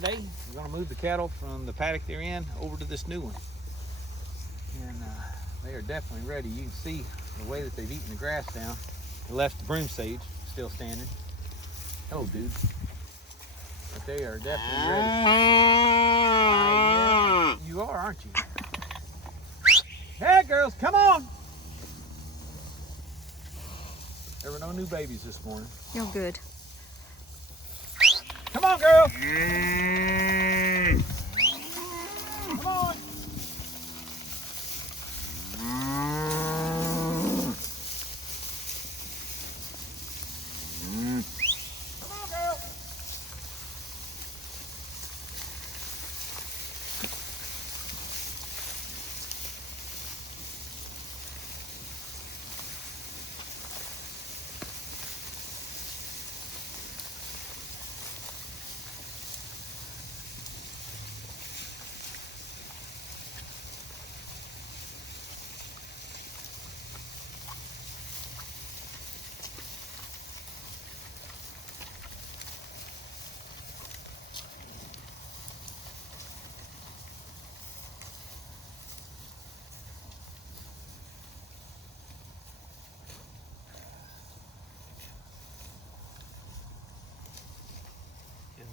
today. We're going to move the cattle from the paddock they're in over to this new one. And they are definitely ready. You can see the way that they've eaten the grass down. They left the broom sage still standing. Oh, dude. But they are definitely ready. Yeah, you are, aren't you? Hey, girls, come on. There were no new babies this morning. You're good. Come on, girls. Come on.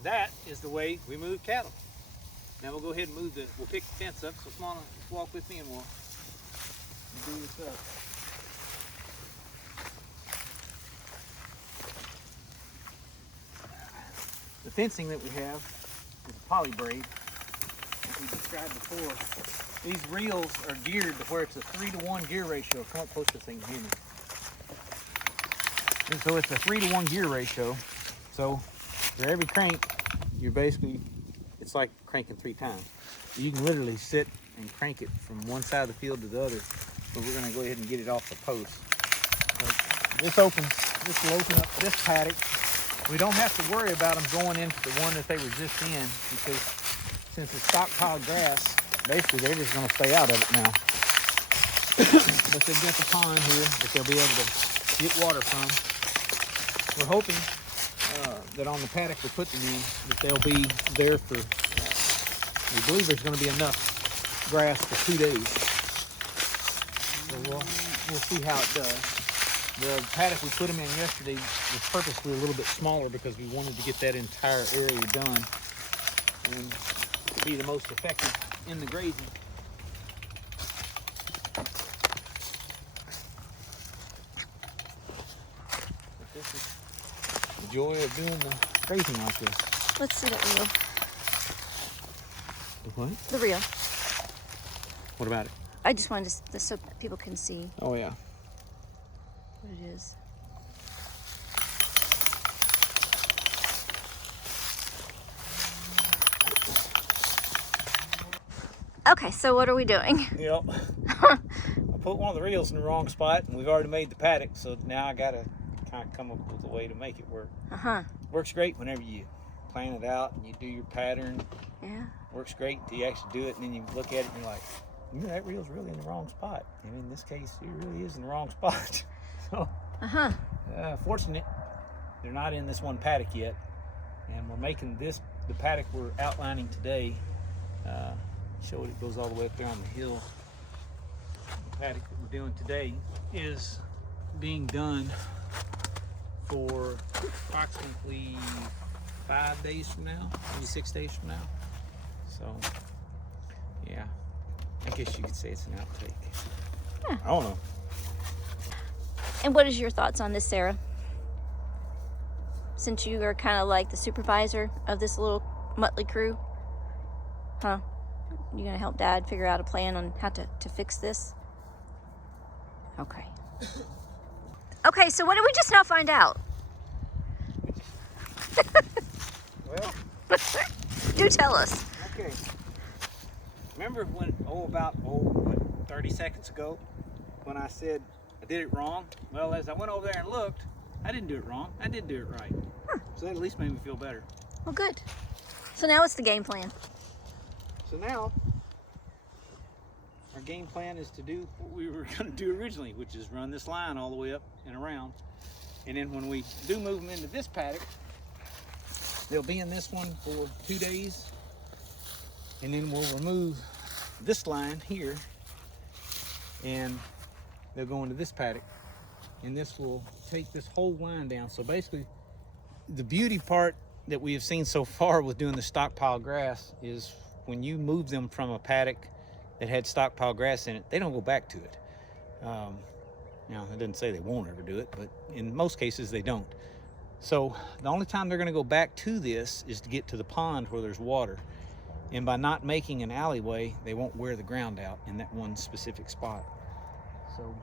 That is the way we move cattle. Now we'll go ahead and we'll pick the fence up. So come on, let's walk with me and we'll do this up. The fencing that we have is a poly braid, as we described before. These reels are geared to where it's a 3-to-1 gear ratio. Come up close to this thing and hear me. And so it's a 3-to-1 gear ratio. So for every crank, it's like cranking 3 times. You can literally sit and crank it from one side of the field to the other, but we're gonna go ahead and get it off the post. This will open up this paddock. We don't have to worry about them going into the one that they were just in, because since it's stockpiled grass, basically they're just gonna stay out of it now. But they've got the pond here that they'll be able to get water from. We're hoping that on the paddock we're putting them in, that they'll be there for, we believe there's going to be enough grass for 2 days. So we'll see how it does. The paddock we put them in yesterday was purposely a little bit smaller because we wanted to get that entire area done and to be the most effective in the grazing. But this is the joy of doing the grazing like this. Let's see that reel. The what? The reel. What about it? I just wanted to so that people can see Oh yeah. what it is. Okay, so what are we doing? Yep. I put one of the reels in the wrong spot, and we've already made the paddock, so now I gotta kind of come up with a way to make it work. Works great whenever you plan it out and you do your pattern. Yeah. Works great until you actually do it, and then you look at it and you're like, that reel's really in the wrong spot. And in this case, it really is in the wrong spot. So, fortunate they're not in this one paddock yet, and we're making this the paddock we're outlining today. Show it goes all the way up there on the hill. The paddock that we're doing today is being done for approximately 5 days from now, maybe 6 days from now. So, yeah, I guess you could say it's an outtake. Yeah. I don't know. And what is your thoughts on this, Sarah? Since you are kind of like the supervisor of this little motley crew, huh? You gonna help Dad figure out a plan on how to fix this? Okay. Okay, so what did we just now find out? Well, do tell us. Okay. Remember when, about 30 seconds ago, when I said I did it wrong? Well, as I went over there and looked, I didn't do it wrong. I did do it right. So that at least made me feel better. Well, good. So now what's the game plan? So now, our game plan is to do what we were going to do originally, which is run this line all the way up and around. And then when we do move them into this paddock, they'll be in this one for 2 days, and then we'll remove this line here, and they'll go into this paddock, and this will take this whole line down. So basically, the beauty part that we have seen so far with doing the stockpile grass is when you move them from a paddock that had stockpile grass in it, they don't go back to it. Now, it doesn't say they won't ever do it, but in most cases they don't. So the only time they're going to go back to this is to get to the pond where there's water. And by not making an alleyway, they won't wear the ground out in that one specific spot. So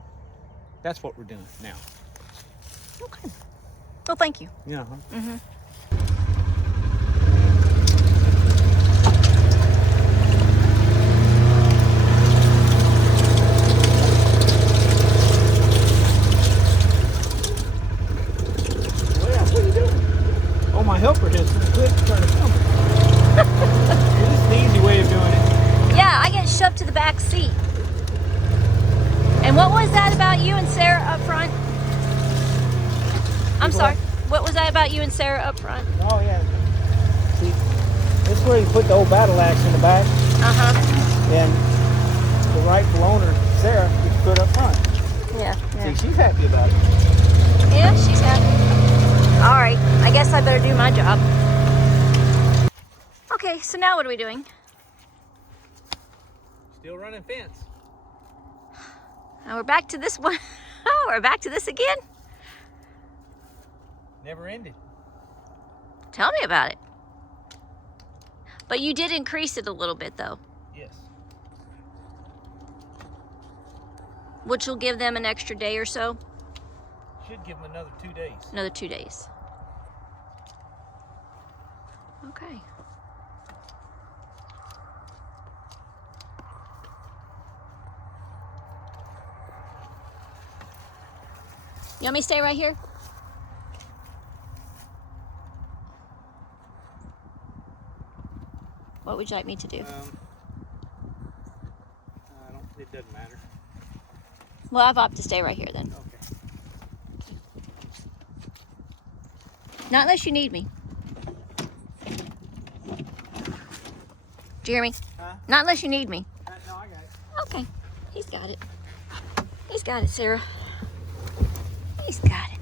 that's what we're doing now. Okay. Well, thank you. Yeah. Mm-hmm. My helper has quit trying to film it. This is the easy way of doing it. Yeah, I get shoved to the back seat. And what was that about you and Sarah up front? I'm sorry. What was that about you and Sarah up front? Oh yeah. See, this is where you put the old battle axe in the back. And the rightful owner, Sarah, gets put up front. Yeah. See, she's happy about it. Yeah, she's happy. All right, I guess I better do my job. Okay, so now what are we doing? Still running fence. Now we're back to this one. Oh, we're back to this again? Never ended. Tell me about it. But you did increase it a little bit though. Yes. Which will give them an extra day or so. Should give them another 2 days. Another 2 days. Okay. You want me to stay right here? What would you like me to do? It doesn't matter. Well, I've opted to stay right here then. Okay. Not unless you need me. Do you hear me? Huh? Not unless you need me. No, I got it. Okay. He's got it. He's got it, Sarah. He's got it.